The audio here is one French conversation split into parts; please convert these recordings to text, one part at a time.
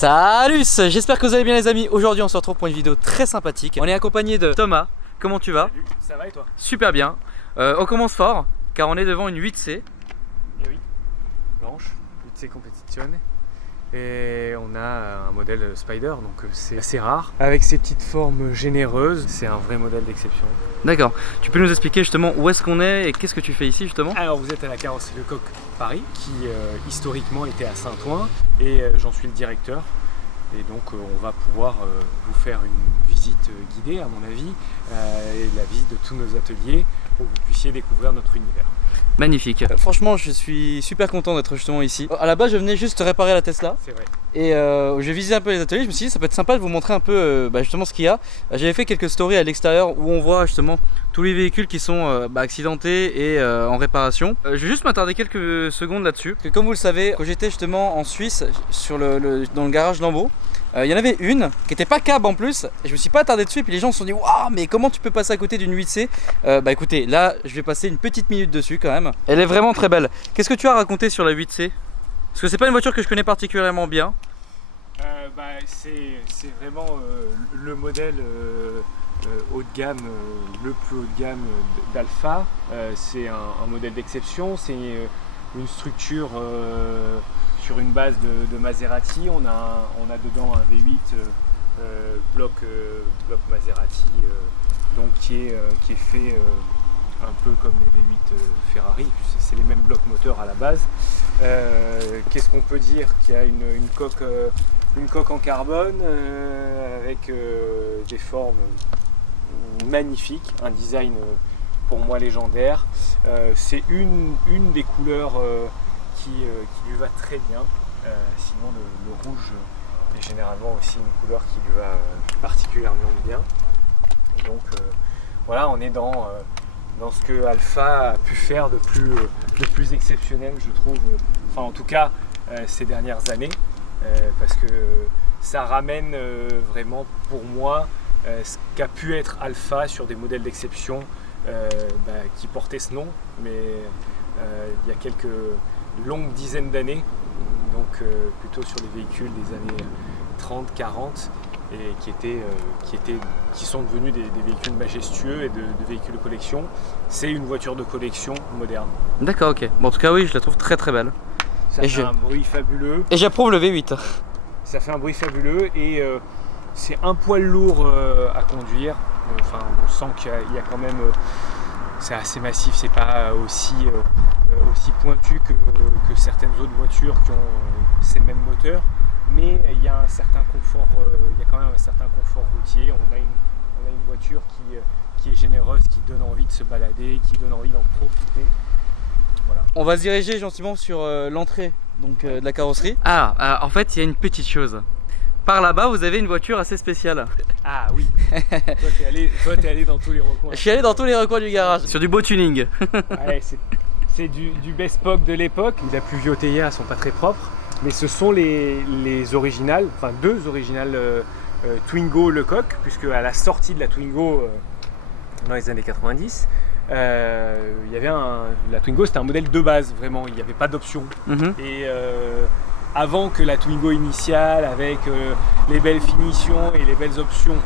Salut, j'espère que vous allez bien les amis. Aujourd'hui on se retrouve pour une vidéo très sympathique. On est accompagné de Thomas. Comment tu vas? Salut, ça va et toi? Super bien. On commence fort car on est devant une 8C. Et oui, blanche, 8C Competition. Et on a un modèle Spider, donc c'est assez rare. Avec ses petites formes généreuses, c'est un vrai modèle d'exception. D'accord. Tu peux nous expliquer justement où est-ce qu'on est et qu'est-ce que tu fais ici justement? Alors vous êtes à la carrosserie Lecoq Paris, qui historiquement était à Saint-Ouen, et j'en suis le directeur. Et donc on va pouvoir vous faire une visite guidée à mon avis, et la visite de tous nos ateliers pour que vous puissiez découvrir notre univers. Magnifique. Franchement je suis super content d'être justement ici. À la base je venais juste réparer la Tesla. C'est vrai. Et j'ai visité un peu les ateliers, je me suis dit ça peut être sympa de vous montrer un peu justement ce qu'il y a. J'avais fait quelques stories à l'extérieur où on voit justement tous les véhicules qui sont accidentés et en réparation. Je vais juste m'attarder quelques secondes là-dessus. Comme vous le savez, quand j'étais justement en Suisse dans le garage Lambeau, il y en avait une qui était pas cab en plus, et je me suis pas attardé dessus et puis les gens se sont dit waouh mais comment tu peux passer à côté d'une 8C? Bah écoutez, là je vais passer une petite minute dessus quand même. Elle est vraiment très belle. Qu'est-ce que tu as raconté sur la 8C? Parce que c'est pas une voiture que je connais particulièrement bien. C'est vraiment le modèle haut de gamme, le plus haut de gamme d'Alfa. C'est un modèle d'exception, c'est une structure sur une base de Maserati. On a dedans un V8 bloc Maserati, donc qui est fait un peu comme les V8 Ferrari, c'est les mêmes blocs moteurs à la base. Qu'est-ce qu'on peut dire? Qu'il y a une coque en carbone avec des formes magnifiques, un design pour moi légendaire. C'est une des couleurs qui lui va très bien. Sinon le rouge est généralement aussi une couleur qui lui va particulièrement bien. Et donc voilà, on est dans ce que Alfa a pu faire de plus exceptionnel, je trouve, enfin en tout cas ces dernières années, parce que ça ramène vraiment pour moi ce qu'a pu être Alfa sur des modèles d'exception qui portaient ce nom, mais il y a quelques longues dizaines d'années, donc plutôt sur les véhicules des années 30, 40, et qui sont devenus des véhicules majestueux et de véhicules de collection. C'est une voiture de collection moderne. D'accord, ok. Bon, en tout cas oui, je la trouve très très belle. Ça fait un bruit fabuleux. Et j'approuve le V8. Ça fait un bruit fabuleux et c'est un poil lourd à conduire. Enfin, on sent qu'il y a quand même... c'est assez massif, c'est pas aussi pointu que certaines autres voitures qui ont ces mêmes moteurs. Mais il y a un certain confort, il y a quand même un certain confort routier. On a une voiture qui est généreuse, qui donne envie de se balader, qui donne envie d'en profiter. Voilà. On va se diriger gentiment sur l'entrée de la carrosserie. Ah, en fait, il y a une petite chose. Par là-bas, vous avez une voiture assez spéciale. Ah oui. Toi, t'es allé dans tous les recoins. Je suis allé dans tous les recoins du garage, sur du beau tuning. Ouais, c'est du Bespoke de l'époque. La pluviotée ne sont pas très propres. Mais ce sont les originales, enfin deux originales Twingo Lecoq, puisque à la sortie de la Twingo dans les années 90, il y avait la Twingo, c'était un modèle de base vraiment, il n'y avait pas d'option. Et avant que la Twingo initiale, avec les belles finitions et les belles options,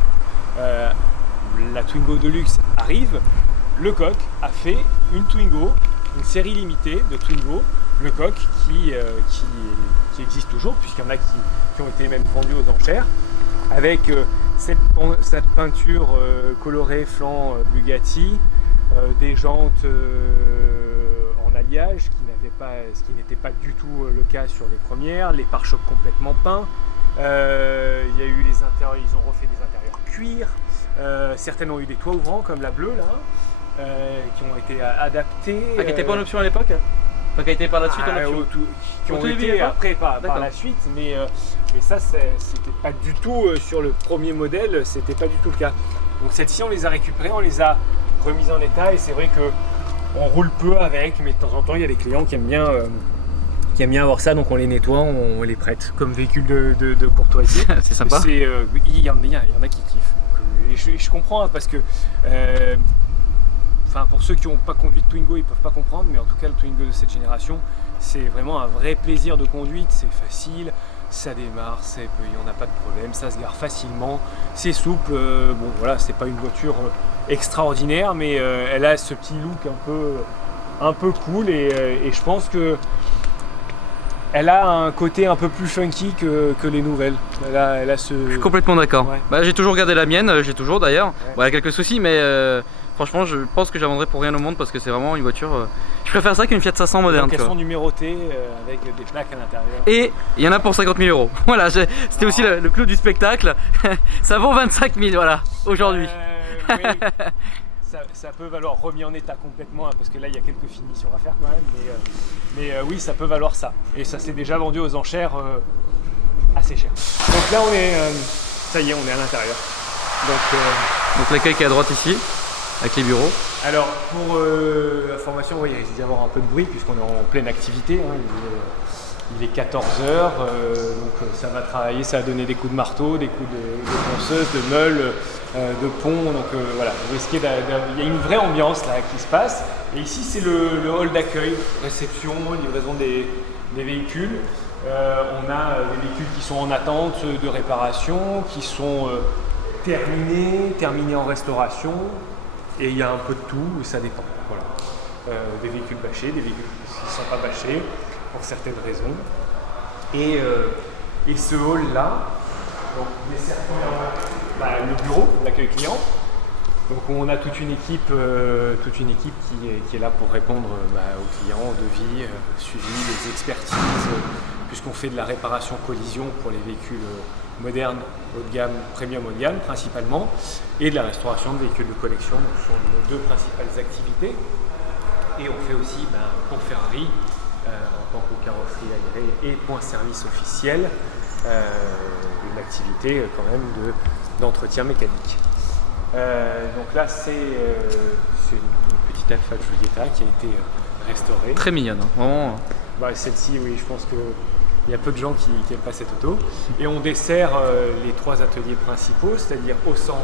la Twingo Deluxe arrive, Lecoq a fait une Twingo, une série limitée de Twingo Lecoq qui existe toujours, puisqu'il y en a qui ont été même vendus aux enchères, avec cette peinture colorée flanc Bugatti, des jantes en alliage, ce qui n'était pas du tout le cas sur les premières, les pare-chocs complètement peints. Il y a eu les intérieurs, ils ont refait des intérieurs cuir, certaines ont eu des toits ouvrants comme la bleue là, qui ont été adaptés. Ah, qui n'était pas en option à l'époque? Enfin, qui a été par la suite en option. Qui ont été après par la suite, mais ça c'était pas du tout sur le premier modèle, c'était pas du tout le cas. Donc celles-ci on les a récupérées, on les a remises en état, et c'est vrai que on roule peu avec, mais de temps en temps il y a des clients qui aiment bien avoir ça, donc on les nettoie, on les prête comme véhicule de courtoisie. C'est sympa. Il y en a qui kiffent. Donc, et je comprends, hein, parce que enfin, pour ceux qui n'ont pas conduit de Twingo, ils ne peuvent pas comprendre, mais en tout cas le Twingo de cette génération, c'est vraiment un vrai plaisir de conduite, c'est facile, ça démarre, il n'y en a pas de problème, ça se gare facilement, c'est souple. Bon voilà, c'est pas une voiture extraordinaire, mais elle a ce petit look un peu cool et je pense que elle a un côté un peu plus funky que les nouvelles. Elle a ce... Je suis complètement d'accord. Ouais. Bah, j'ai toujours gardé la mienne, j'ai toujours d'ailleurs. Ouais. Bon, il y a quelques soucis, mais franchement, je pense que je la vendrai pour rien au monde parce que c'est vraiment une voiture. Je préfère ça qu'une Fiat 500 moderne. Donc elles sont numérotées avec des plaques à l'intérieur. Et il y en a pour 50 000 euros. Voilà, c'était aussi le clou du spectacle. Ça vaut 25 000, voilà, aujourd'hui. Oui. Ça peut valoir remis en état complètement, hein, parce que là il y a quelques finitions à faire quand même, mais oui, ça peut valoir ça. Et ça s'est déjà vendu aux enchères assez cher. Donc là ça y est, on est à l'intérieur. Donc l'accueil qui est à droite ici, avec les bureaux. Alors pour information, oui, il risque d'y avoir un peu de bruit puisqu'on est en pleine activité. Hein, il est 14h, donc ça va travailler, ça va donner des coups de marteau, des coups de ponceuse, de meule, de pont. Donc voilà, vous risquez il y a une vraie ambiance là qui se passe. Et ici c'est le hall d'accueil, réception, livraison des véhicules. On a des véhicules qui sont en attente de réparation, qui sont terminés en restauration. Et il y a un peu de tout, ça dépend. Voilà. Des véhicules bâchés, des véhicules qui ne sont pas bâchés, pour certaines raisons. Et ce hall-là, donc dessert le bureau, l'accueil client. Donc on a toute une équipe qui est là pour répondre aux clients, aux devis, suivi, les expertises, puisqu'on fait de la réparation collision pour les véhicules modernes, haut de gamme, premium haut de gamme principalement, et de la restauration de véhicules de collection. Donc ce sont nos deux principales activités. Et on fait aussi pour Ferrari, en tant que carrosserie aérée et point service officiel, une activité quand même d'entretien mécanique. Donc là c'est une petite Alfa Giulietta qui a été restaurée. Très mignonne, hein, vraiment. Celle-ci, oui, je pense qu'il y a peu de gens qui n'aiment pas cette auto. Et on dessert les trois ateliers principaux, c'est-à-dire au centre,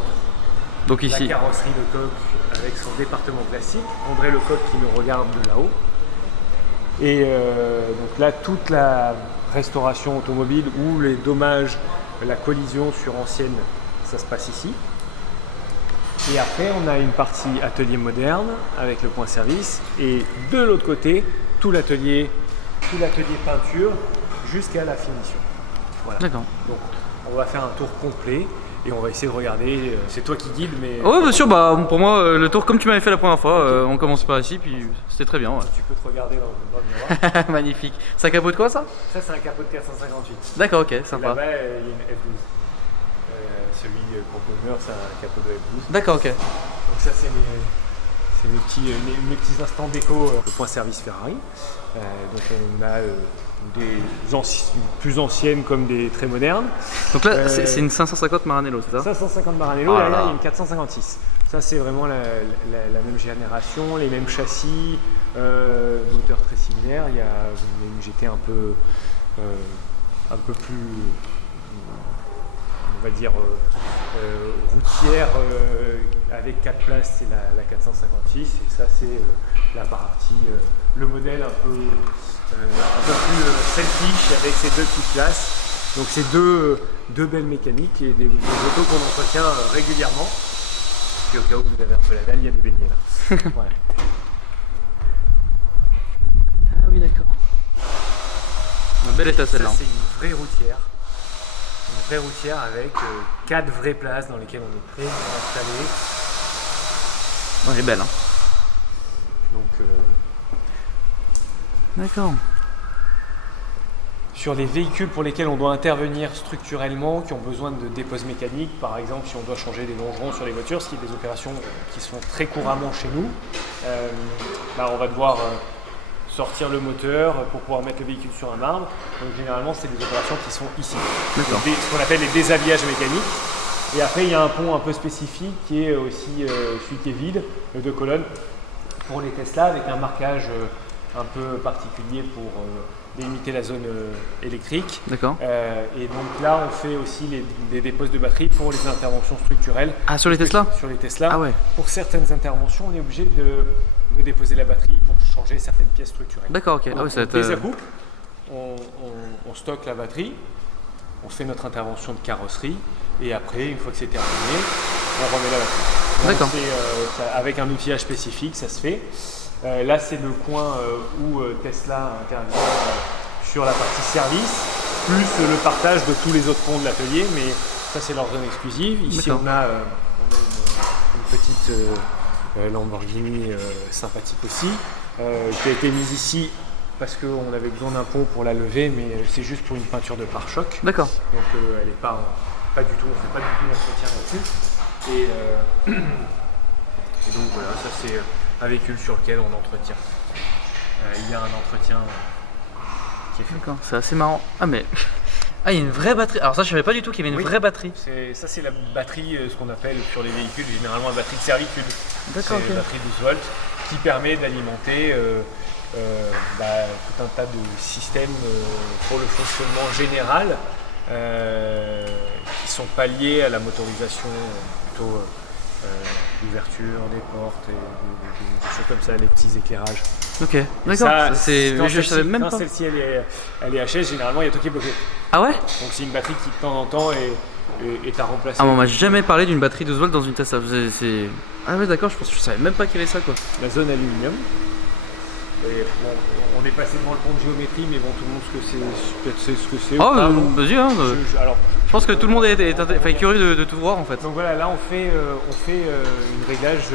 donc ici, la carrosserie Lecoq avec son département classique, André Lecoq qui nous regarde de là-haut. Et donc là, toute la restauration automobile ou les dommages, la collision sur ancienne, ça se passe ici. Et après, on a une partie atelier moderne avec le point service. Et de l'autre côté, tout l'atelier peinture jusqu'à la finition. Voilà. D'accord. Donc, on va faire un tour complet et on va essayer de regarder. C'est toi qui guides, mais... Oui, bien sûr, pour moi, le tour comme tu m'avais fait la première fois, on commence par ici, puis c'était très bien. Ouais. Tu peux te regarder dans le miroir. Magnifique. C'est un capot de quoi ça? Ça, c'est un capot de 458. D'accord, ok, Et sympa. là-bas, il y a une F12. Celui conteneur, c'est un capot de F12. D'accord, ok. Donc ça, c'est mes petits instants déco. Le point service Ferrari. Donc on a des plus anciennes comme des très modernes. Donc là, c'est une 550 Maranello, c'est ça? 550 Maranello, Oh là, là là. il y a une 456. Ça, c'est vraiment la même génération, les mêmes châssis, moteur très similaire. Il y a une GT un peu plus, on va dire, routière, avec 4 places, c'est la 456. Et ça, c'est la partie, le modèle un peu plus selfish avec ces deux petites places. Donc c'est deux belles mécaniques et des autos qu'on entretient régulièrement. Puis au cas où vous avez un peu la dalle, il y a des beignets là. Voilà. Ah oui, d'accord. Un bel état celle-là. Ça, c'est une vraie routière. Une vraie routière avec 4 vraies places dans lesquelles on est très bien installé. Elle est belle, hein. Donc D'accord. sur les véhicules pour lesquels on doit intervenir structurellement, qui ont besoin de dépose mécanique, par exemple si on doit changer des longerons sur les voitures, ce qui est des opérations qui se font très couramment chez nous, on va devoir sortir le moteur pour pouvoir mettre le véhicule sur un marbre. Donc généralement c'est des opérations qui sont ici. D'accord. Ce qu'on appelle les déshabillages mécaniques. Et après il y a un pont un peu spécifique qui est aussi celui qui est vide, de 2 colonnes, pour les Tesla avec un marquage un peu particulier pour délimiter la zone électrique. D'accord. Et donc là, on fait aussi des déposes de batterie pour les interventions structurelles. Ah, sur les Tesla? Sur les Tesla. Ah ouais. Pour certaines interventions, on est obligé de déposer la batterie pour changer certaines pièces structurelles. D'accord, ok. Donc, Ah oui, ça va on être, désacouple, on stocke la batterie on fait notre intervention de carrosserie et après, une fois que c'est terminé, on remet la batterie. D'accord. Avec un outillage spécifique, ça se fait. Là, c'est le coin où Tesla intervient sur la partie service, plus le partage de tous les autres ponts de l'atelier, mais ça, c'est leur zone exclusive. Ici, on a une petite Lamborghini sympathique aussi, qui a été mise ici parce qu'on avait besoin d'un pont pour la lever, mais c'est juste pour une peinture de pare-choc. D'accord. Donc elle n'est pas du tout, on fait pas du tout d'entretien là-dessus. Et donc voilà, ça c'est un véhicule sur lequel on entretient. Il y a un entretien qui est fait. D'accord, c'est assez marrant. Ah mais il y a une vraie batterie. Alors ça je savais pas du tout qu'il y avait une vraie batterie. Ça c'est la batterie, ce qu'on appelle sur les véhicules généralement la batterie de servitude. D'accord. C'est une batterie 12 volts qui permet d'alimenter tout un tas de systèmes pour le fonctionnement général qui sont pas liés à la motorisation, plutôt l'ouverture des portes et des choses comme ça, les petits éclairages. Ok, d'accord. Je savais même quand pas. Celle-ci elle est HS, généralement il y a tout qui est bloqué. Ah ouais? Donc c'est une batterie qui de temps en temps est à remplacer. Ah bon, on m'a jamais parlé d'une batterie 12 volts dans une Tesla. Ah ouais d'accord, je savais même pas qu'il y avait ça quoi. La zone aluminium. Et bon, on est passé devant le pont de géométrie, mais bon, tout le monde sait ce que c'est. Oh, vas-y, hein. Je pense que tout le monde est curieux de tout voir en fait. Donc voilà, là on fait un réglage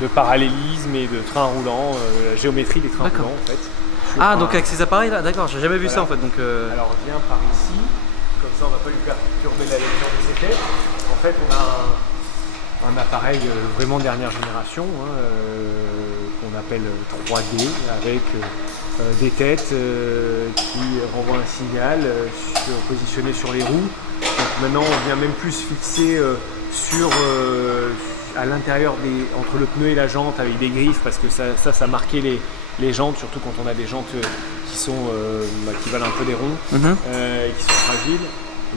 de parallélisme et de train roulant, la géométrie des trains roulants en fait. Donc avec ces appareils là, d'accord, j'ai jamais vu ça en fait. Donc, Alors on vient par ici, comme ça on va pas lui perturber la lecture de ses têtes. En fait on a un appareil vraiment dernière génération qu'on appelle 3D avec des têtes qui renvoient un signal positionné sur les roues. Donc maintenant on vient même plus fixer à l'intérieur entre le pneu et la jante avec des griffes parce que ça marquait les jantes, surtout quand on a des jantes qui valent un peu des ronds et qui sont fragiles.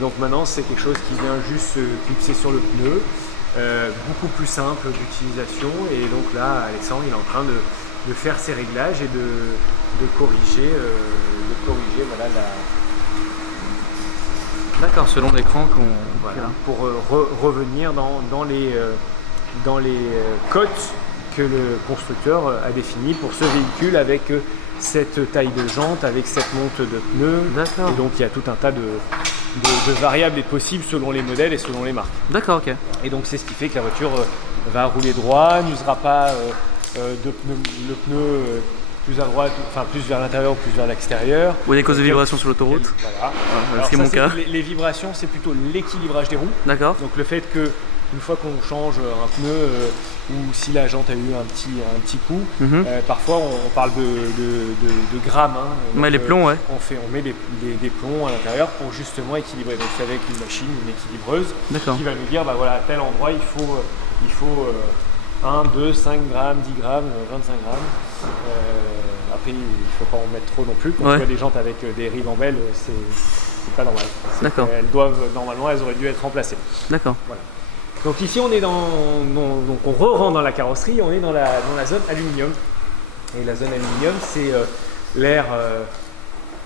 Donc maintenant c'est quelque chose qui vient juste se fixer sur le pneu. Beaucoup plus simple d'utilisation et donc là Alexandre il est en train de faire ses réglages et de corriger voilà, D'accord, selon l'écran pour revenir dans les cotes que le constructeur a définies pour ce véhicule avec cette taille de jante, avec cette monte de pneus. D'accord. Et donc il y a tout un tas de variables et de possibles selon les modèles et selon les marques. D'accord, ok. Et donc c'est ce qui fait que la voiture va rouler droit, n'usera pas le pneu plus à droite, enfin plus vers l'intérieur ou plus vers l'extérieur. Ou des causes de vibrations sur l'autoroute. Voilà. Alors, ce qui est mon cas. Les vibrations, c'est plutôt l'équilibrage des roues. D'accord. Donc le fait que une fois qu'on change un pneu ou si la jante a eu un petit coup, parfois on parle de grammes. Ouais, les plombs, ouais. On met des plombs à l'intérieur pour justement équilibrer. Donc c'est avec une machine, une équilibreuse, qui va nous dire voilà, à tel endroit il faut 1, 2, 5 grammes, 10 grammes, 25 grammes. Après il ne faut pas en mettre trop non plus. Quand tu as des jantes avec des ribambelles, c'est pas normal. D'accord. Normalement elles auraient dû être remplacées. D'accord. Voilà. Donc ici on est donc on re-rentre dans la carrosserie, on est dans la zone aluminium. Et la zone aluminium c'est l'aire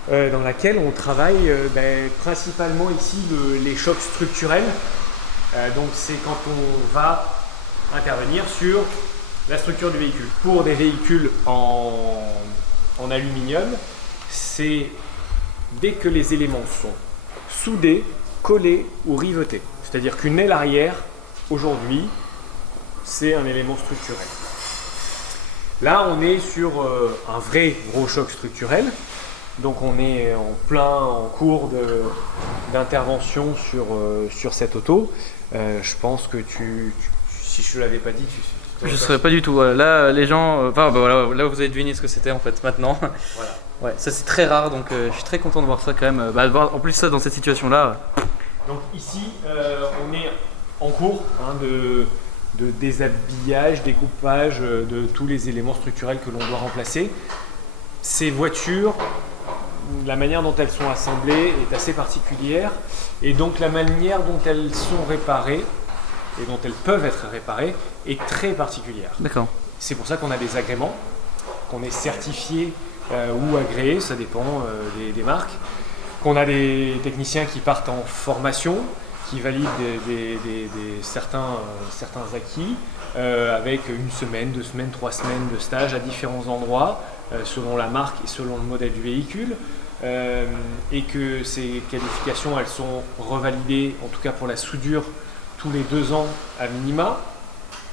dans laquelle on travaille principalement ici les chocs structurels. Donc c'est quand on va intervenir sur la structure du véhicule. Pour des véhicules en aluminium, c'est dès que les éléments sont soudés, collés ou rivetés. C'est-à-dire qu'une aile arrière, aujourd'hui, c'est un élément structurel. Là, on est sur un vrai gros choc structurel. Donc on est en cours d'intervention sur cette auto. Je pense que si je ne l'avais pas dit, je ne saurais pas du tout. Là, les gens, là vous avez deviné ce que c'était en fait maintenant. Voilà. Ouais, ça c'est très rare, donc je suis très content de voir ça quand même. En plus ça dans cette situation-là. Donc ici, on est en cours de déshabillage, découpage de tous les éléments structurels que l'on doit remplacer. Ces voitures, la manière dont elles sont assemblées est assez particulière et donc la manière dont elles sont réparées et dont elles peuvent être réparées est très particulière. D'accord. C'est pour ça qu'on a des agréments, qu'on est certifié ou agréé, ça dépend des marques, qu'on a des techniciens qui partent en formation, qui valident certains acquis avec 1 semaine, 2 semaines, 3 semaines de stage à différents endroits selon la marque et selon le modèle du véhicule. Et que ces qualifications elles sont revalidées en tout cas pour la soudure tous les 2 ans à minima,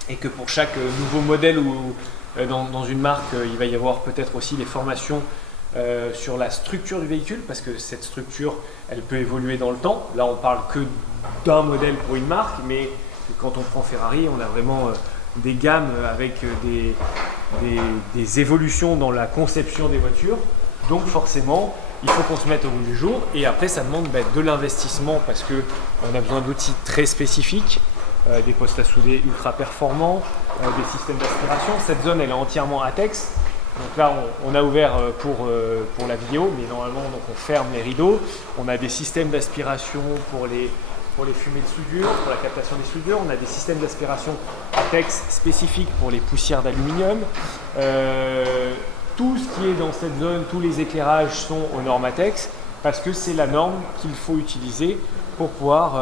et que pour chaque nouveau modèle ou dans une marque il va y avoir peut-être aussi des formations sur la structure du véhicule, parce que cette structure elle peut évoluer dans le temps. Là on parle que d'un modèle pour une marque, mais quand on prend Ferrari on a vraiment des gammes avec des évolutions dans la conception des voitures, donc forcément il faut qu'on se mette au bout du jour, et après ça demande de l'investissement parce qu'on a besoin d'outils très spécifiques, des postes à souder ultra performants, des systèmes d'aspiration. Cette zone elle est entièrement ATEX, donc là on a ouvert pour la vidéo, mais normalement donc on ferme les rideaux. On a des systèmes d'aspiration pour les fumées de soudure, pour la captation des soudures. On a des systèmes d'aspiration ATEX spécifiques pour les poussières d'aluminium. Tout ce qui est dans cette zone, tous les éclairages sont aux normes ATEX, parce que c'est la norme qu'il faut utiliser pour pouvoir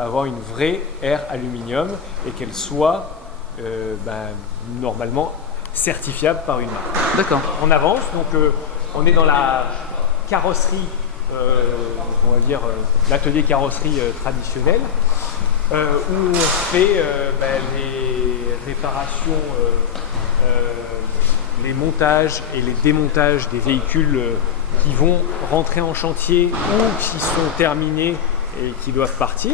avoir une vraie aire aluminium et qu'elle soit normalement certifiable par une marque. D'accord. On avance, donc on est dans la carrosserie, on va dire l'atelier carrosserie traditionnel, où on fait les réparations, les montages et les démontages des véhicules qui vont rentrer en chantier ou qui sont terminés et qui doivent partir.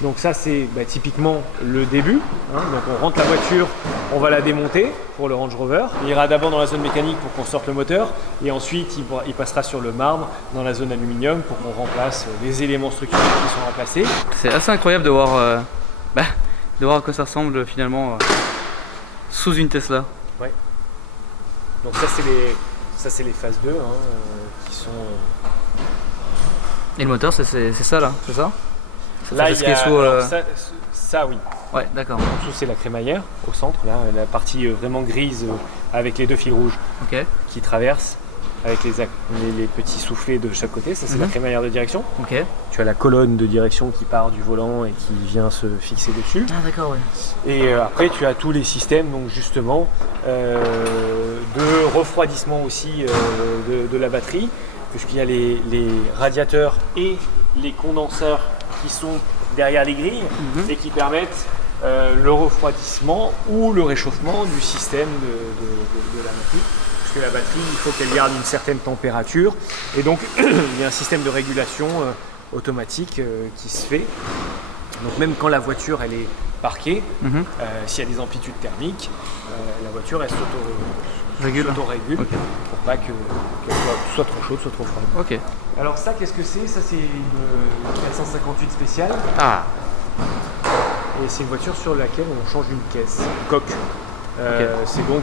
Donc ça c'est typiquement le début, hein. Donc on rentre la voiture, on va la démonter pour le Range Rover. Il ira d'abord dans la zone mécanique pour qu'on sorte le moteur, et ensuite il passera sur le marbre dans la zone aluminium pour qu'on remplace les éléments structurels qui sont remplacés. C'est assez incroyable de voir, de voir à quoi ça ressemble finalement sous une Tesla. Ouais. Donc ça c'est les phases 2 qui sont... Et le moteur c'est ça là, c'est ça? Là il y a... Alors, ça oui. Ouais, d'accord. En dessous c'est la crémaillère au centre, là, la partie vraiment grise avec les 2 fils rouges qui traversent avec les petits soufflets de chaque côté. Ça c'est la crémaillère de direction. Ok. Tu as la colonne de direction qui part du volant et qui vient se fixer dessus. Ah d'accord, ouais. Et après tu as tous les systèmes donc justement de refroidissement aussi de la batterie, puisqu'il y a les radiateurs et les condenseurs qui sont derrière les grilles et qui permettent le refroidissement ou le réchauffement du système de la batterie. Parce que la batterie, il faut qu'elle garde une certaine température, et donc il y a un système de régulation automatique qui se fait. Donc même quand la voiture elle est parquée, s'il y a des amplitudes thermiques, la voiture elle s'auto-régule pour pas qu'elle soit trop chaude, soit trop froide. Ok. Alors ça, qu'est-ce que c'est? Ça c'est une 458 spéciale. Ah. Et c'est une voiture sur laquelle on change une caisse, une coque. C'est donc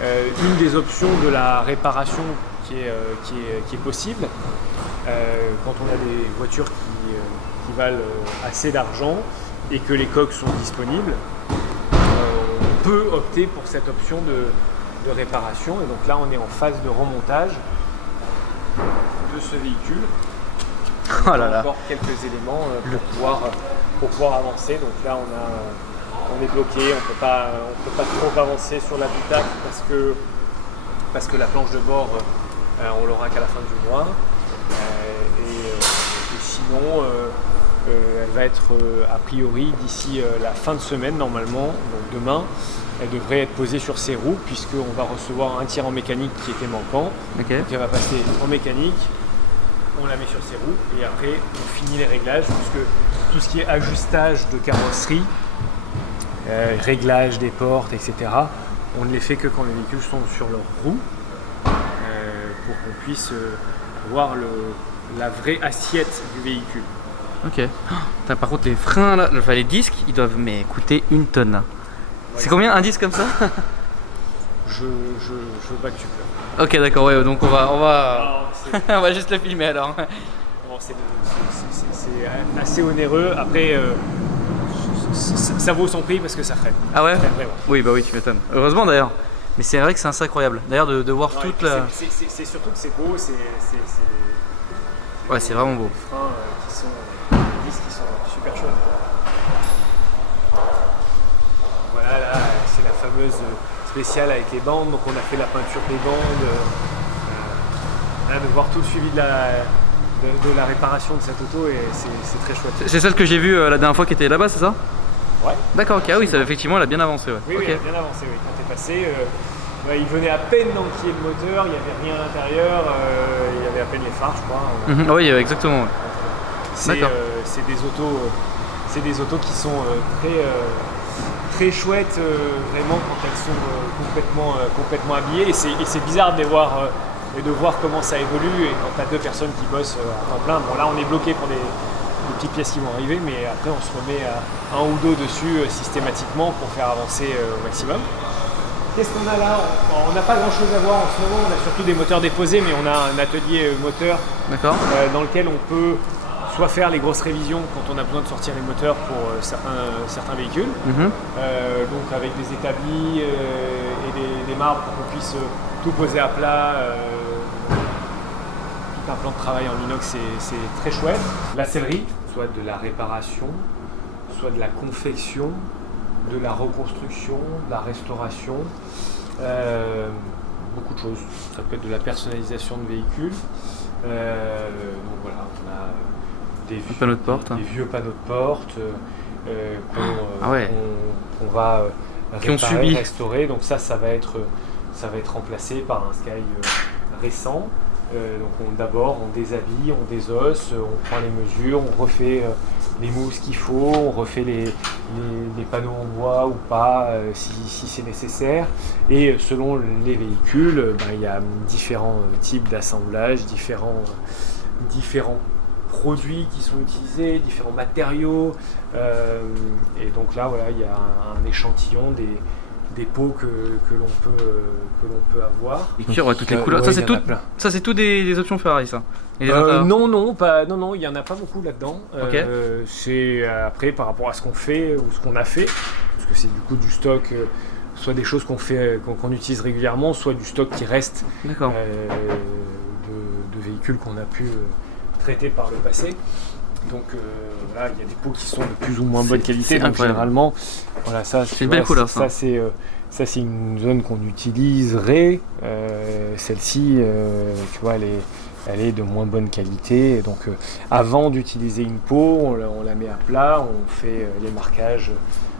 une des options de la réparation qui est possible. Quand on a des voitures qui valent assez d'argent et que les coques sont disponibles, on peut opter pour cette option de réparation. Et donc là on est en phase de remontage de ce véhicule. Oh là là. Encore quelques éléments pour pouvoir avancer. Donc là on est bloqué, on peut pas trop avancer sur l'habitacle parce que la planche de bord on l'aura qu'à la fin du mois. Et sinon elle va être a priori d'ici la fin de semaine normalement, donc demain elle devrait être posée sur ses roues, puisqu'on va recevoir un tiers en mécanique qui était manquant. Donc elle va passer en mécanique, on la met sur ses roues et après on finit les réglages, puisque tout ce qui est ajustage de carrosserie, réglage des portes, etc., on ne les fait que quand les véhicules sont sur leurs roues, pour qu'on puisse voir la vraie assiette du véhicule. Ok. Oh, par contre les freins là, les disques, ils doivent coûter une tonne là. Ouais, c'est combien un disque comme ça? Je veux pas que tu pleures. Ok, d'accord, ouais, donc on va on va juste le filmer alors. Bon, c'est assez onéreux. Après, ça vaut son prix parce que ça freine. Ah ouais? Vraiment. Oui, bah oui, tu m'étonnes. Heureusement d'ailleurs. Mais c'est vrai que c'est incroyable. D'ailleurs de voir toute la... C'est surtout que c'est beau, Ouais, c'est vraiment beau. Les freins les disques qui sont super chouettes. Voilà, là, c'est la fameuse spéciale avec les bandes. Donc on a fait la peinture des bandes. Là, de voir tout le suivi de la réparation de cette auto, et c'est très chouette. C'est celle que j'ai vue la dernière fois qui était là-bas, c'est ça? Ouais. D'accord, ok, ah oui, ça, effectivement, elle a bien avancé. Ouais. Oui, Ok. oui, elle a bien avancé. Oui. Quand t'es passé, il venait à peine d'enquiller le moteur, il n'y avait rien à l'intérieur, il y avait à peine les phares, je crois. Mhm, oui, exactement. Ouais. D'accord. C'est des autos qui sont très chouettes, vraiment, quand elles sont complètement habillées. Et c'est bizarre de les voir et de voir comment ça évolue. Et quand tu as deux personnes qui bossent à temps plein, bon là on est bloqué pour des petites pièces qui vont arriver, mais après on se remet un ou deux dessus systématiquement pour faire avancer au maximum. Qu'est-ce qu'on a là? On n'a pas grand chose à voir en ce moment, on a surtout des moteurs déposés, mais on a un atelier moteur dans lequel on peut soit faire les grosses révisions quand on a besoin de sortir les moteurs pour certains véhicules, donc avec des établis et des marbres pour qu'on puisse tout poser à plat, tout un plan de travail en inox, c'est très chouette. La sellerie, soit de la réparation, soit de la confection, de la reconstruction, de la restauration, beaucoup de choses. Ça peut être de la personnalisation de véhicules. Donc voilà, on a des vieux panneaux de porte qu'on va réparer, restaurer. Donc ça va être remplacé par un Sky récent. Donc d'abord on déshabille, on désosse, on prend les mesures, on refait les mousses qu'il faut, on refait les panneaux en bois ou pas si c'est nécessaire. Et selon les véhicules, il y a différents types d'assemblage, différents produits qui sont utilisés, différents matériaux. Et donc là, voilà, il y a un échantillon des pots que l'on peut avoir. Et cuir, ouais, toutes les couleurs. Ouais, ça c'est tout des options Ferrari, ça. Non, il n'y en a pas beaucoup là-dedans. Okay. C'est après par rapport à ce qu'on fait ou ce qu'on a fait, parce que c'est du coup du stock, soit des choses qu'on utilise régulièrement, soit du stock qui reste de véhicules qu'on a pu traiter par le passé. Donc voilà, il y a des pots qui sont de plus ou moins bonne qualité. Donc généralement, voilà, ça c'est une belle couleur. Ça c'est une zone qu'on utiliserait. Celle-ci, tu vois, elle est de moins bonne qualité. Et donc avant d'utiliser une peau, on la met à plat, on fait les marquages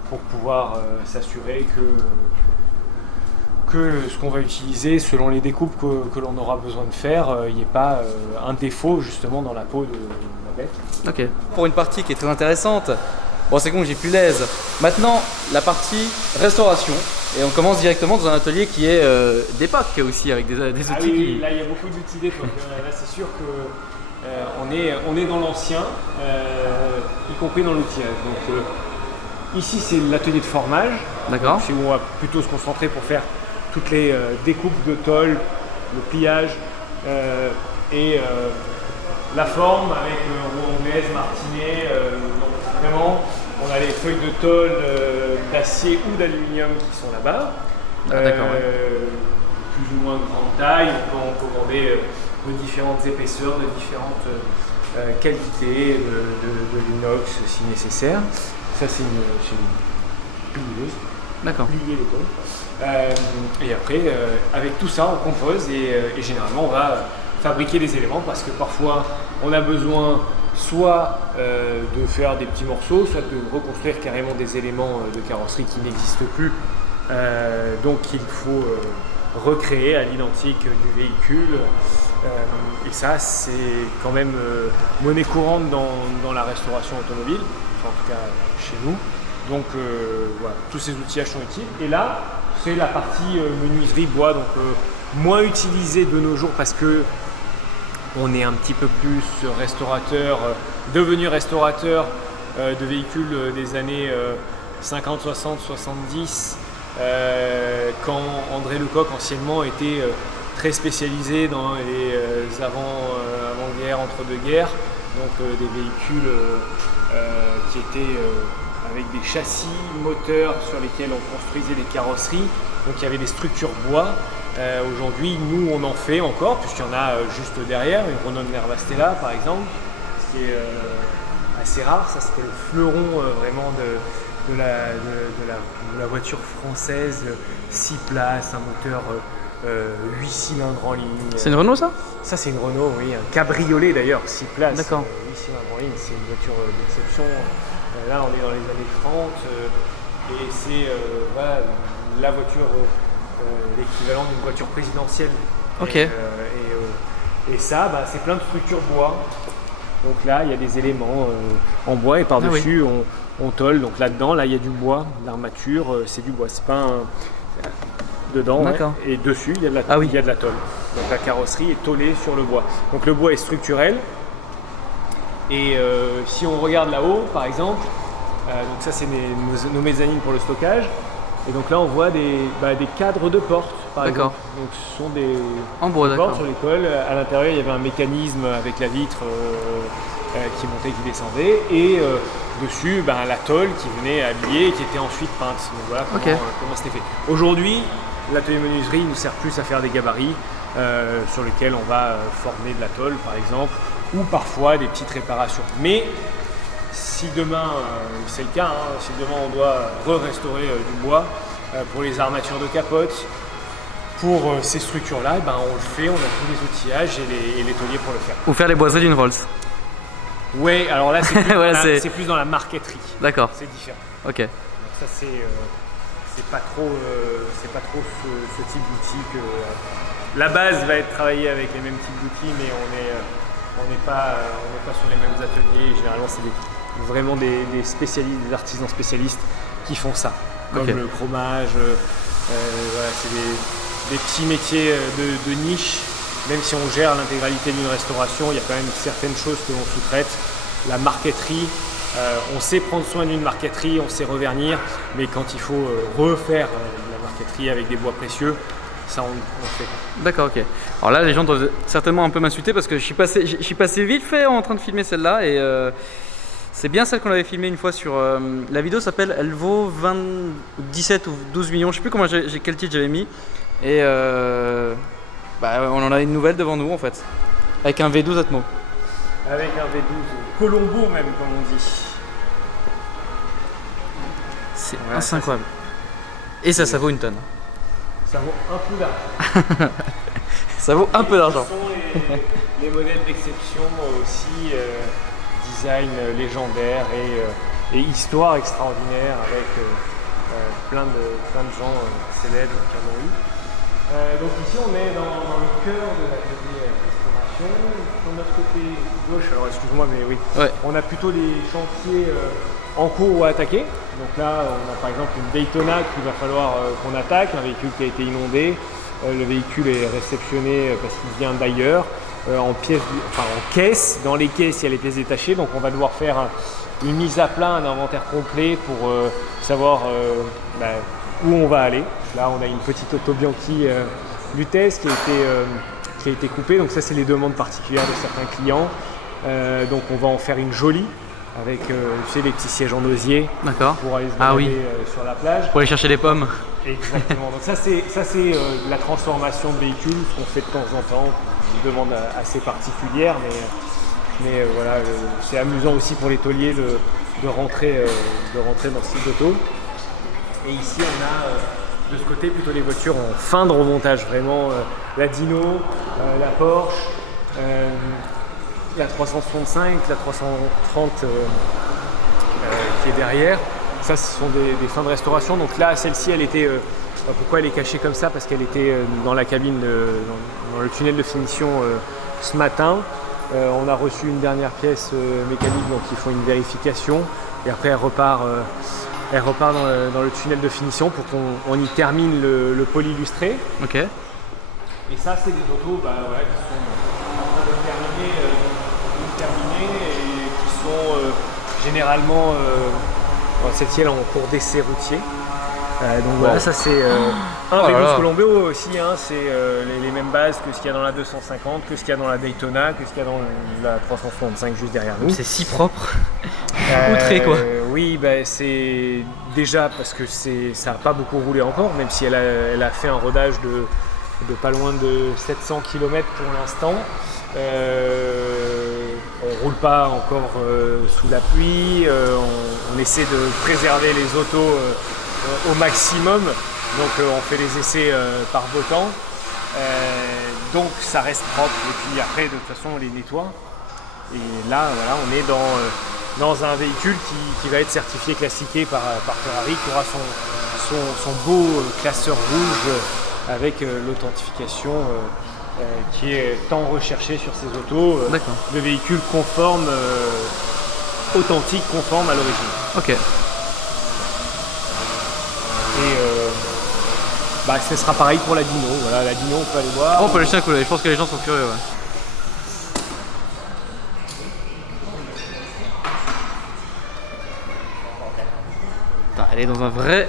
pour pouvoir s'assurer que ce qu'on va utiliser, selon les découpes que l'on aura besoin de faire, il n'y ait pas un défaut justement dans la peau de la bête. Ok. Pour une partie qui est très intéressante, bon c'est con, j'ai plus l'aise. Maintenant, la partie restauration. Et on commence directement dans un atelier qui est d'époque aussi, avec des outils. Ah oui, là il y a beaucoup d'outils d'époque. Là c'est sûr que on est dans l'ancien, y compris dans l'outillage. Donc ici c'est l'atelier de formage. D'accord. C'est où on va plutôt se concentrer pour faire toutes les découpes de tôle, le pliage et la forme avec rouanglaise, martinet. Donc vraiment, on a les feuilles de tôle d'acier ou d'aluminium qui sont là-bas. Plus ou moins grande taille, on peut commander de différentes épaisseurs, de différentes qualités, de l'inox si nécessaire. Ça c'est une plieuse. D'accord. Plier les tôles. Et après, avec tout ça, on compose et généralement on va fabriquer des éléments parce que parfois on a besoin soit de faire des petits morceaux, soit de reconstruire carrément des éléments de carrosserie qui n'existent plus. Donc il faut recréer à l'identique du véhicule. Et ça, c'est quand même monnaie courante dans la restauration automobile, enfin, en tout cas chez nous. Donc voilà, tous ces outillages sont utiles. Et là, c'est la partie menuiserie bois, donc moins utilisée de nos jours parce que on est un petit peu plus restaurateur, devenu restaurateur de véhicules des années 50, 60, 70, quand André Lecoq anciennement était très spécialisé dans les avant-guerres, entre-deux-guerres, donc des véhicules qui étaient avec des châssis, moteurs sur lesquels on construisait des carrosseries. Donc il y avait des structures bois. Aujourd'hui, nous, on en fait encore, puisqu'il y en a juste derrière, une Renault Nervastella par exemple, ce qui est assez rare. Ça, c'était le fleuron vraiment de la voiture française, 6 places, un moteur 8 cylindres en ligne. C'est une Renault ça? Ça, c'est une Renault, oui, un cabriolet d'ailleurs, 6 places, D'accord. 8 cylindres en ligne, c'est une voiture d'exception. Là, on est dans les années 30 et c'est voilà, la voiture, l'équivalent d'une voiture présidentielle. Ok. Et ça, bah, c'est plein de structures bois. Donc là, il y a des éléments en bois et par-dessus, on tôle. Donc là-dedans, là, il y a du bois, l'armature, c'est du bois. C'est pas un... Dedans, ouais. Et dessus, il y a de la, il y a de la tôle. Donc la carrosserie est tôlée sur le bois. Donc le bois est structurel. Et si on regarde là-haut, par exemple, donc ça c'est nos mezzanines pour le stockage. Et donc là on voit des cadres de portes, par exemple. Donc ce sont des portes sur l'école. À l'intérieur il y avait un mécanisme avec la vitre qui montait, qui descendait. Et dessus la tôle qui venait habiller et qui était ensuite peinte. Donc voilà comment c'était fait. Aujourd'hui, l'atelier menuiserie nous sert plus à faire des gabarits sur lesquels on va former de la tôle par exemple, ou parfois des petites réparations. Mais si demain, c'est le cas, si demain on doit restaurer du bois pour les armatures de capote, pour ces structures-là, on le fait, on a tous les outillages et les tôliers pour le faire. Ou faire les boiseries d'une Rolls. Ouais, alors là c'est plus, voilà, c'est plus dans la marqueterie. D'accord. C'est différent. Ok. Donc ça c'est pas trop ce type d'outil que la base va être travaillée avec les mêmes types d'outils, mais on n'est pas sur les mêmes ateliers. Généralement c'est vraiment des spécialistes, des artisans spécialistes qui font ça, comme le chromage. Voilà, c'est des petits métiers de niche. Même si on gère l'intégralité d'une restauration, il y a quand même certaines choses que l'on sous-traite. La marqueterie, on sait prendre soin d'une marqueterie, on sait revernir, mais quand il faut refaire de la marqueterie avec des bois précieux, ça on fait. D'accord, ok. Alors là, les gens doivent certainement un peu m'insulter parce que je suis passé vite fait en train de filmer celle-là et c'est bien celle qu'on avait filmée une fois sur... la vidéo s'appelle, elle vaut 17 ou 12 millions, je sais plus quel titre j'avais mis. Et on en a une nouvelle devant nous en fait, avec un V12 Atmo. Avec un V12 Colombo même comme on dit. C'est incroyable. Et ça vaut une tonne. Ça vaut un peu d'argent. Ça vaut un peu d'argent. Ce sont les modèles d'exception aussi, design légendaire et histoire extraordinaire avec plein de gens célèbres qui en ont eu. Donc ici on est dans le cœur de l'atelier restauration. Sur notre côté gauche, alors excuse-moi mais oui, on a plutôt les chantiers en cours ou à attaquer. Donc là on a par exemple une Daytona qu'il va falloir qu'on attaque, un véhicule qui a été inondé. Le véhicule est réceptionné parce qu'il vient d'ailleurs, en caisse. Dans les caisses il y a les pièces détachées, donc on va devoir faire une mise à plat, un inventaire complet pour savoir où on va aller. Là on a une petite auto Bianchi Lutèce qui a été coupée, donc ça c'est les demandes particulières de certains clients. Donc on va en faire une jolie avec les petits sièges en osier pour aller se balader sur la plage. Pour aller chercher des pommes. Exactement, donc ça c'est la transformation de véhicules, ce qu'on fait de temps en temps, une demande assez particulière, mais voilà, c'est amusant aussi pour les tôliers de rentrer dans ce type d'auto. Et ici on a de ce côté plutôt les voitures en fin de remontage, vraiment la Dino, la Porsche, la 365, la 330 qui est derrière. Ça ce sont des fins de restauration. Donc là celle-ci elle était, pourquoi elle est cachée comme ça? Parce qu'elle était dans la cabine, dans le tunnel de finition ce matin. On a reçu une dernière pièce mécanique, donc ils font une vérification et après elle repart dans le tunnel de finition pour qu'on y termine le pôle illustré. Ok. Et ça c'est des autos qui sont en train de terminer et qui sont généralement celle-ci elle est en cours d'essai routier. Donc voilà, ça c'est un V12 Colombo aussi, c'est les mêmes bases que ce qu'il y a dans la 250, que ce qu'il y a dans la Daytona, que ce qu'il y a dans la 365 juste derrière nous. C'est si propre. outré quoi. Oui, c'est déjà parce que ça n'a pas beaucoup roulé encore, même si elle a fait un rodage de pas loin de 700 km pour l'instant. On roule pas encore sous la pluie, on essaie de préserver les autos au maximum, donc on fait les essais par beau temps, donc ça reste propre et puis après de toute façon on les nettoie et là voilà, on est dans un véhicule qui va être certifié classiqué par Ferrari, qui aura son beau classeur rouge avec l'authentification qui est tant recherché sur ces autos, le véhicule conforme, authentique, conforme à l'origine. Ok. Et ce sera pareil pour la Dino. Voilà, la Dino, on peut aller voir. Oh, on peut aller jeter un coup d'œil, je pense que les gens sont curieux. Ouais. Putain, elle est dans un vrai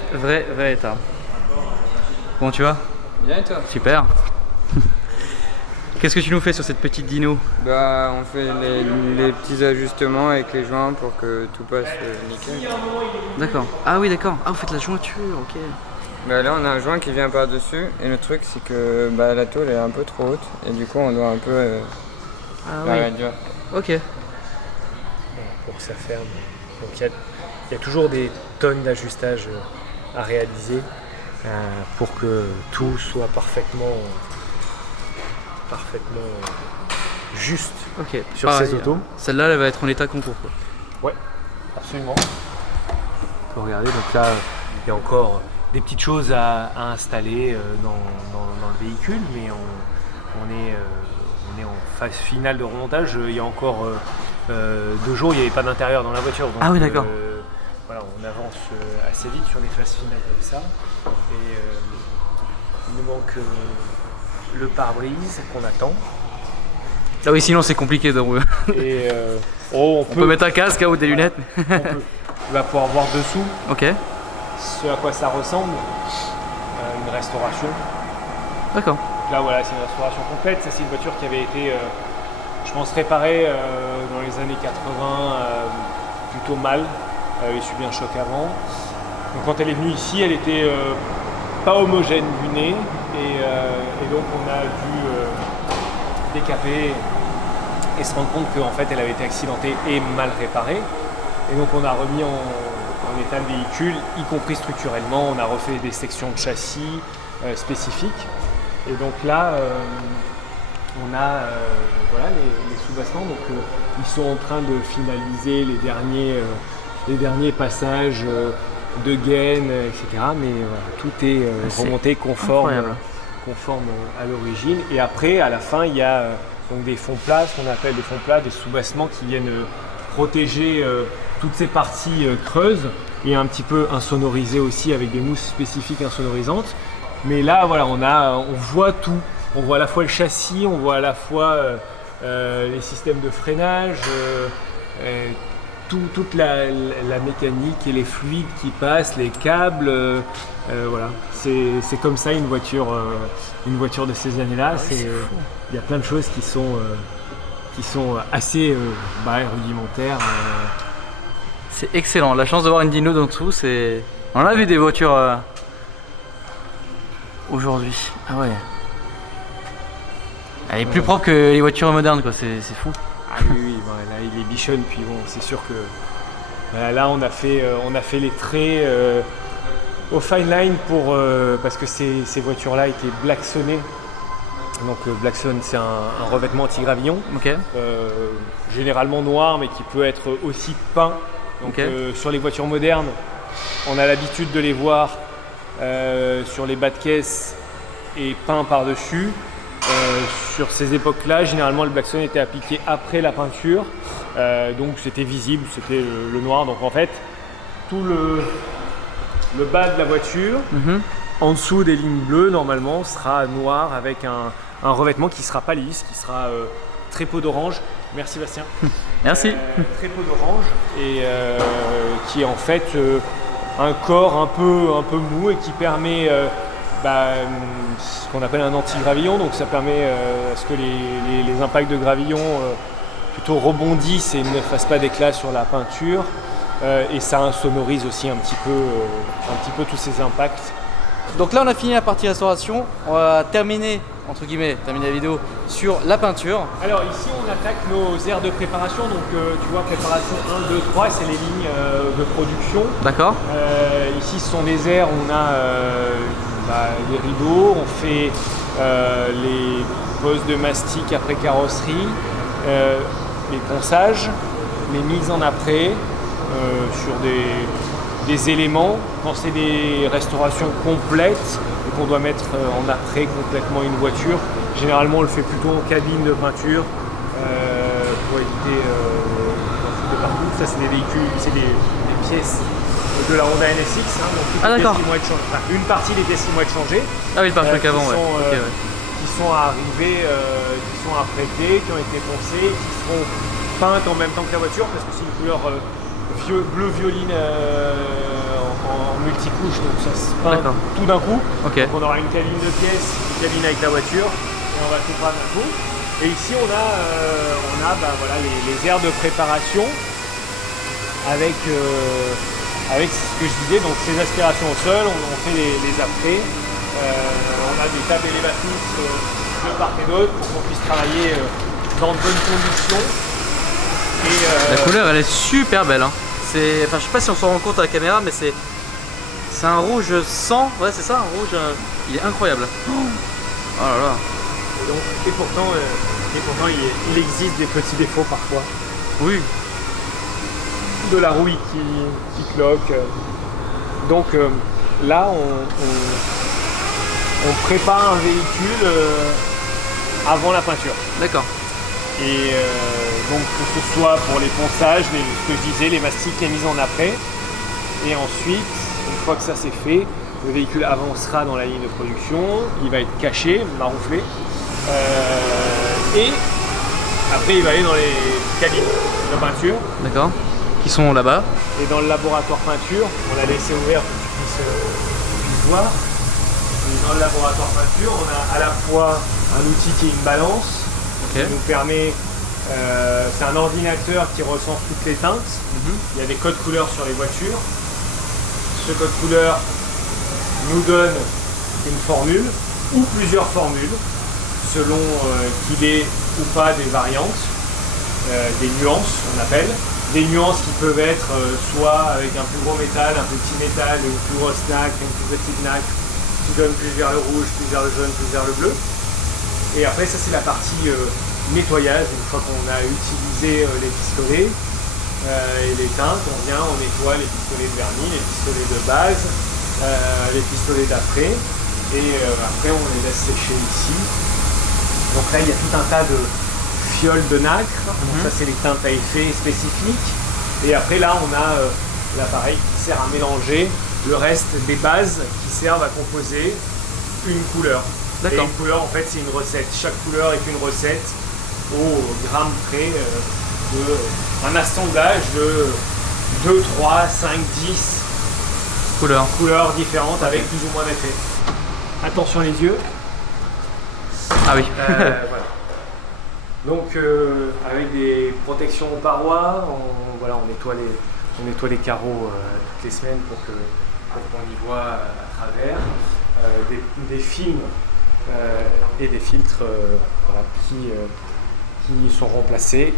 état. Comment tu vas? Bien et toi? Super. Qu'est-ce que tu nous fais sur cette petite Dino? On fait les petits ajustements avec les joints pour que tout passe nickel. D'accord. Ah oui, d'accord. Ah, vous faites la jointure, ok. Là on a un joint qui vient par-dessus et le truc c'est que la tôle est un peu trop haute et du coup on doit un peu la réduire. Ok. Pour que ça ferme. Donc il y a toujours des tonnes d'ajustage à réaliser pour que tout soit parfaitement juste sur ces autos. Celle-là, elle va être en état concours, quoi. Ouais, absolument. On peut regarder, donc là, il y a encore des petites choses à installer dans le véhicule, mais on est en phase finale de remontage. Il y a encore 2 jours, il n'y avait pas d'intérieur dans la voiture. Donc, ah oui, d'accord. Voilà, on avance assez vite sur les phases finales comme ça. Et il nous manque le pare-brise qu'on attend. Ah oui, sinon c'est compliqué de rouler. Et on peut mettre un casque ou des lunettes. On peut. On va pouvoir voir dessous. Ok. Ce à quoi ça ressemble, une restauration. D'accord. Donc là voilà, c'est une restauration complète. Ça c'est une voiture qui avait été, je pense, réparée dans les années 80 plutôt mal. Elle avait subi un choc avant. Donc quand elle est venue ici, elle était pas homogène du nez et donc on a dû décaper et se rendre compte qu'en fait elle avait été accidentée et mal réparée. Et donc on a remis en état le véhicule, y compris structurellement. On a refait des sections de châssis spécifiques. Et donc là, on a les sous-bassements. Donc ils sont en train de finaliser les derniers passages de gaines, etc. Mais tout est remonté conforme à l'origine. Et après, à la fin, il y a donc des fonds plats, ce qu'on appelle des fonds plats, des sous-bassements qui viennent protéger toutes ces parties creuses et un petit peu insonoriser aussi avec des mousses spécifiques insonorisantes. Mais là, voilà, on voit tout. On voit à la fois le châssis, on voit à la fois les systèmes de freinage, toute la mécanique et les fluides qui passent, les câbles. Voilà, c'est comme ça une voiture de ces années-là. Il y a plein de choses qui sont assez rudimentaires. C'est excellent, la chance d'avoir une Dino dans tout, c'est... On a vu des voitures aujourd'hui. Ah ouais. Elle est plus propre que les voitures modernes, quoi, c'est fou. Ah oui, là il est bichonne, puis bon, c'est sûr que là on a fait les traits au fine line parce que ces voitures-là étaient blacksonnées. Donc Blackson, c'est un revêtement anti-gravillon, généralement noir, mais qui peut être aussi peint. Donc sur les voitures modernes, on a l'habitude de les voir sur les bas de caisse et peint par-dessus. Sur ces époques-là, généralement le Blackson était appliqué après la peinture, donc c'était visible, c'était le noir. Donc en fait, tout le bas de la voiture, en dessous des lignes bleues, normalement, sera noir avec un revêtement qui sera pas lisse, qui sera très peu d'orange. Merci Bastien. Merci. Très peu d'orange et qui est en fait un corps un peu mou et qui permet ce qu'on appelle un anti-gravillon. Donc ça permet à ce que les impacts de gravillon plutôt rebondissent et ne fassent pas d'éclat sur la peinture. et ça insonorise aussi un petit peu tous ces impacts. Donc là on a fini la partie restauration, on va terminer, entre guillemets, terminer la vidéo sur la peinture. Alors ici on attaque nos aires de préparation, donc tu vois préparation 1, 2, 3, c'est les lignes de production. D'accord. Ici ce sont les aires, on a les rideaux, on fait les poses de mastic après carrosserie, les ponçages, les mises en après sur des éléments. Quand c'est des restaurations complètes et qu'on doit mettre en après complètement une voiture, généralement on le fait plutôt en cabine de peinture pour éviter de partout. Ça c'est des véhicules, c'est des pièces de la Honda NSX, hein, donc toutes les pièces qui vont être changées. Enfin, une partie des pièces qui vont être changées. Ah oui, le pare-choc avant, ouais. Qui sont arrivées, qui sont apprêtées, qui ont été poncées, qui seront peintes en même temps que la voiture parce que c'est une couleur bleu violine en multicouche, donc ça se peint tout d'un coup. Okay. Donc on aura une cabine de pièces, une cabine avec la voiture et on va tout peindre d'un coup. Et ici on a voilà, les aires de préparation avec ce que je disais, donc ces aspirations au sol, on fait les après. On a des tables élévatrices de part et d'autre pour qu'on puisse travailler dans de bonnes conditions. Et, la couleur elle est super belle, hein. Enfin, je sais pas si on s'en rend compte à la caméra, mais c'est un rouge sang, ouais c'est ça, un rouge, il est incroyable. Oh là là. Et pourtant il existe des petits défauts parfois. Oui. De la rouille qui cloque. Donc là on prépare un véhicule avant la peinture. D'accord. Et donc que ce soit pour les ponçages, ce que je disais, les mastiques, les mises en après. Et ensuite, une fois que ça c'est fait, le véhicule avancera dans la ligne de production, il va être caché, marouflé. Et après il va aller dans les cabines de peinture. D'accord. Qui sont là-bas. Et dans le laboratoire peinture, on l'a laissé ouvert pour que tu puisses voir. Et dans le laboratoire peinture, on a à la fois un outil qui est une balance, qui nous permet, c'est un ordinateur qui recense toutes les teintes. Il y a des codes couleurs sur les voitures. Ce code couleur nous donne une formule ou plusieurs formules selon qu'il ait ou pas des variantes, des nuances on appelle. Des nuances qui peuvent être soit avec un plus gros métal, un plus petit métal, une plus grosse nacre, une plus petite nacre, qui donne plus vers le rouge, plus vers le jaune, plus vers le bleu. Et après ça c'est la partie nettoyage, une fois qu'on a utilisé les pistolets et les teintes, on vient, on nettoie les pistolets de vernis, les pistolets de base, les pistolets d'après, et après on les laisse sécher ici. Donc là il y a tout un tas de fioles de nacre, donc ça c'est les teintes à effet spécifiques. Et après là on a l'appareil qui sert à mélanger le reste des bases qui servent à composer une couleur. Et une couleur en fait c'est une recette, chaque couleur est une recette au gramme près un assemblage de 2, 3, 5, 10 couleurs différentes avec plus ou moins d'effets. Attention les yeux. Ah oui. Voilà. Donc avec des protections aux parois, on nettoie les carreaux toutes les semaines pour qu'on y voit à travers. Des films et des filtres voilà, qui sont remplacés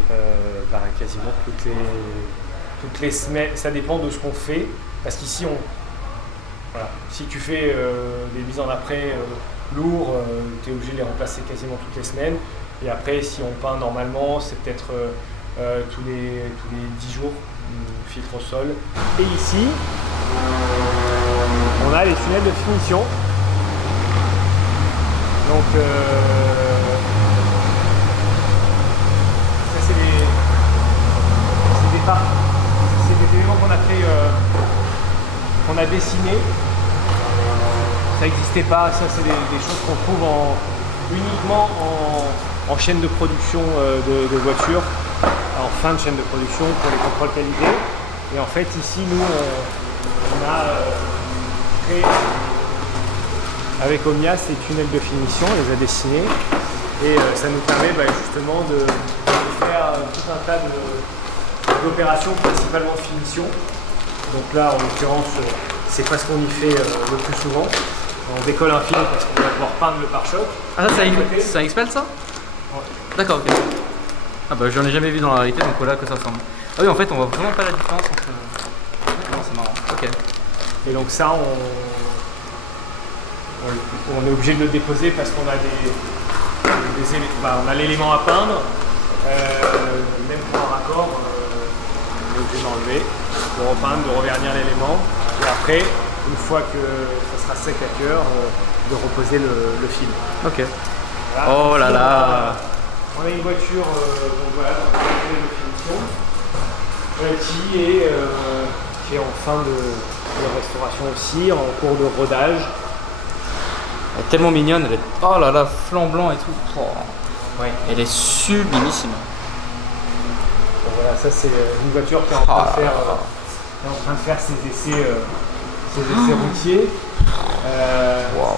quasiment toutes les semaines. Ça dépend de ce qu'on fait, parce qu'ici voilà, si tu fais des mises en après lourds, tu es obligé de les remplacer quasiment toutes les semaines. Et après, si on peint normalement, c'est peut-être tous les 10 jours, filtre au sol. Et ici, on a les tunnels de finition. Donc, ça c'est des éléments qu'on a fait, qu'on a dessinés. Ça n'existait pas, ça c'est des choses qu'on trouve uniquement en chaîne de production de voitures, en fin de chaîne de production pour les contrôles qualité. Et en fait ici nous on a créé avec Omnia ces tunnels de finition, on les a dessinés et ça nous permet justement de faire tout un tas de d'opérations, principalement finition. Donc là, en l'occurrence, c'est pas ce qu'on y fait le plus souvent. On décolle un film parce qu'on va devoir peindre le pare-choc. Ah, ça, c'est un expel ça? Ouais. D'accord, ok. Ah bah j'en ai jamais vu dans la réalité, donc voilà que ça ressemble. Ah oui, en fait, on voit vraiment pas la différence entre... D'accord, c'est marrant, ok. Et donc ça, on est obligé de le déposer parce qu'on a on a l'élément à peindre. Même pour un raccord, on est obligé d'enlever, de repeindre, de revernir l'élément. Et après, une fois que ça sera sec à cœur, de reposer le film. Ok. Voilà. Oh là là. On a une voiture donc voilà, de finition qui est en fin de restauration aussi, en cours de rodage. Elle est tellement mignonne, elle est... Oh là là, flanc blanc et tout. Oh. Ouais. Elle est sublimissime. Donc voilà, ça c'est une voiture qui est en train de faire ses essais routiers. Waouh.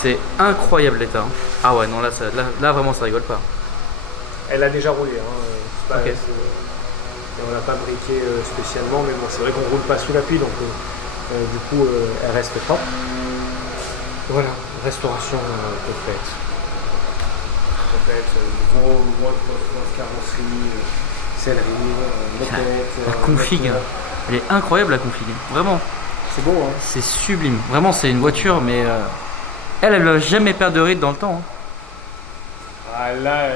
C'est incroyable l'état. Ah ouais, non, là vraiment ça rigole pas. Elle a déjà roulé. Hein. Ok. On l'a pas briqué spécialement, mais bon, c'est vrai qu'on roule pas sous la pluie, donc du coup, elle reste propre. Voilà, restauration complète. Grosse carrosserie, sellerie, moquette. La config, elle est incroyable la config. Vraiment, C'est beau, hein. c'est sublime. Vraiment, c'est une voiture, mais elle va jamais perdre de rythme dans le temps. Hein. Ah, là,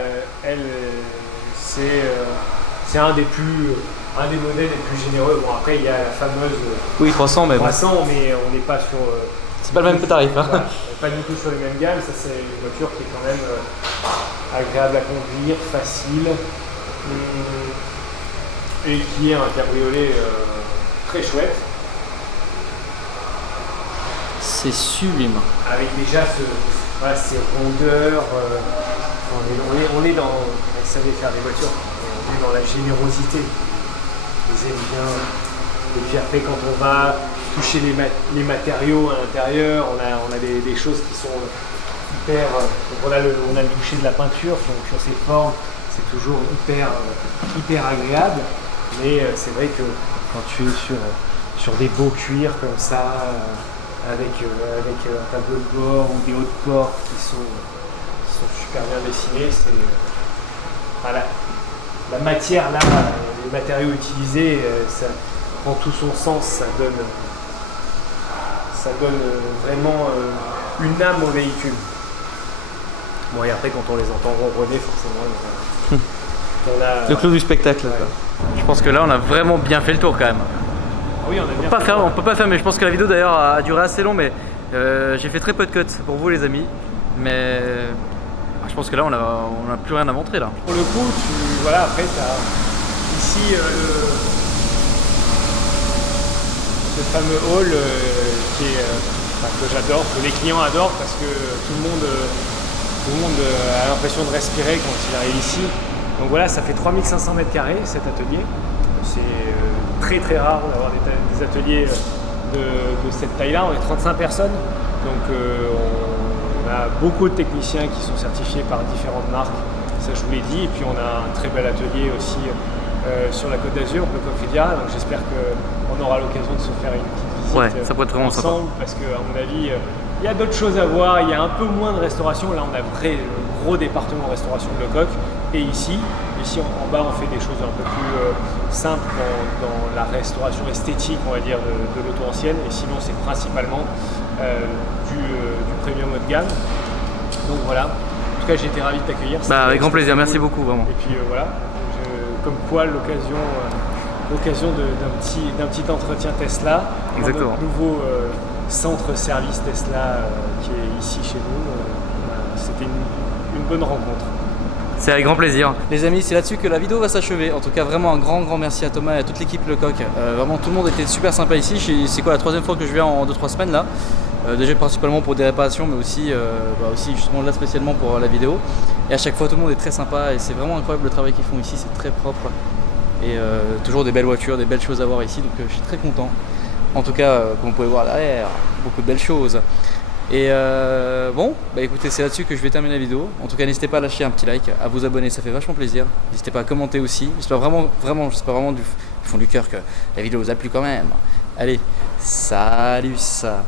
c'est un des modèles les plus généreux. Bon, après, il y a la fameuse Oui, 300, mais bon. 300, mais on n'est pas sur. C'est pas le même tarif. Hein. Voilà, pas du tout sur les mêmes gammes. Ça, c'est une voiture qui est quand même agréable à conduire, facile, et qui est un cabriolet très chouette. C'est sublime. Avec déjà ces rondeurs. On est dans. Vous savez faire des voitures. On est dans la générosité. Ils aiment bien. Et puis après, quand on va toucher les matériaux à l'intérieur, on a des choses qui sont hyper. Donc on a le toucher de la peinture, donc sur ces formes, c'est toujours hyper agréable. Mais c'est vrai que quand tu es sur des beaux cuirs comme ça, avec un tableau de bord ou des hauts de porte qui sont super bien dessinés, la matière là, les matériaux utilisés, ça prend tout son sens, ça donne vraiment une âme au véhicule. Bon, et après quand on les entend ronronner, forcément on a Le clou du spectacle. Ouais. Quoi. Je pense que là, on a vraiment bien fait le tour quand même. Oui, on a bien On peut pas faire, mais je pense que la vidéo d'ailleurs a duré assez long, mais j'ai fait très peu de cuts pour vous les amis. Mais je pense que là, on a plus rien à montrer là. Pour le coup, après tu as ici ce fameux hall que j'adore, que les clients adorent parce que tout le monde a l'impression de respirer quand il arrive ici. Donc voilà, ça fait 3500 m² cet atelier. C'est très très rare d'avoir des ateliers de cette taille-là. On est 35 personnes, donc on a beaucoup de techniciens qui sont certifiés par différentes marques, ça je vous l'ai dit. Et puis on a un très bel atelier aussi sur la Côte d'Azur, le Coffridia. Donc j'espère qu'on aura l'occasion de se faire une petite visite Ouais, ça pourrait être vraiment ensemble, parce qu'à mon avis, il y a d'autres choses à voir. Il y a un peu moins de restauration. Là, on a un gros département restauration de Lecoq. Et ici en bas, on fait des choses un peu plus simples dans la restauration esthétique, on va dire, de l'auto ancienne. Et sinon, c'est principalement du premium haut de gamme. Donc voilà. En tout cas, j'ai été ravi de t'accueillir. Avec grand plaisir, merci beaucoup vraiment. Et puis voilà, comme quoi l'occasion d'un petit entretien Tesla. Exactement. Dans notre nouveau centre service Tesla qui est ici chez nous. C'était une bonne rencontre. C'est avec grand plaisir. Les amis, c'est là-dessus que la vidéo va s'achever. En tout cas, vraiment un grand merci à Thomas et à toute l'équipe Lecoq. Vraiment, tout le monde était super sympa ici. C'est quoi la troisième fois que je viens en 2-3 semaines là. Déjà principalement pour des réparations, mais aussi justement là spécialement pour la vidéo. Et à chaque fois, tout le monde est très sympa et c'est vraiment incroyable le travail qu'ils font ici. C'est très propre et toujours des belles voitures, des belles choses à voir ici. Donc je suis très content. En tout cas, comme vous pouvez voir derrière, beaucoup de belles choses. Et bon, bah écoutez, c'est là-dessus que je vais terminer la vidéo. En tout cas, n'hésitez pas à lâcher un petit like, à vous abonner, ça fait vachement plaisir. N'hésitez pas à commenter aussi. J'espère vraiment du fond du cœur que la vidéo vous a plu quand même. Allez, salut ça.